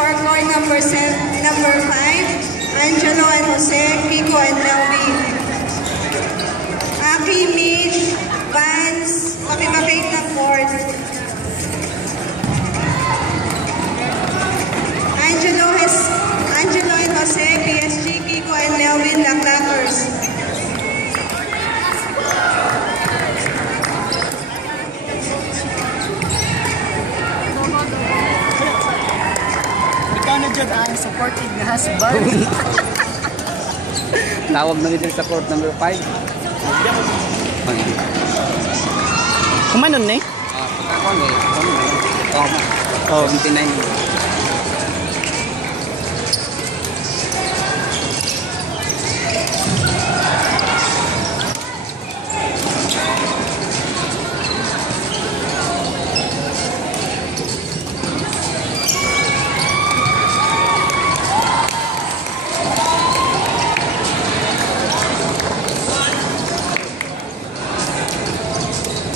for court number 5, Angelo and Jose, Kiko and Melvin. Aki, Mitch, Vance, pakibakate ng court. Angelo and Jose, PSG, Kiko and Melvin, Laklators. Ikaw na dyan ang supporting na husband. Tawag na nito sa court number 5. Kumanon na eh? Oh, 79.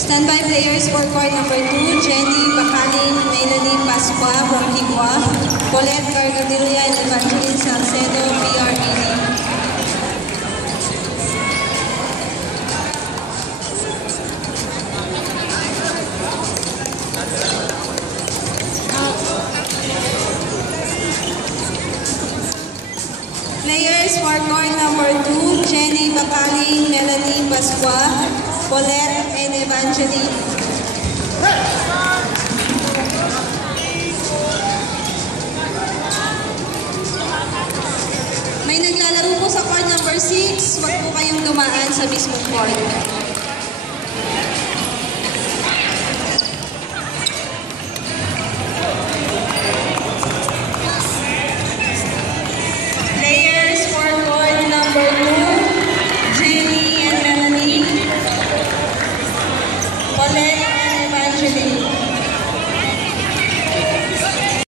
Standby players for court number 2, Jenny Bacalin, Melanie Pascua, Bonquigua, Colette Gargadilla, and Evangeline Salcedo, PRED. Players for court number 2, Jenny Bacalin, Melanie Pascua, Colette and Evangeline. May naglalaro po sa court number 6. Huwag po kayong dumaan sa mismong court.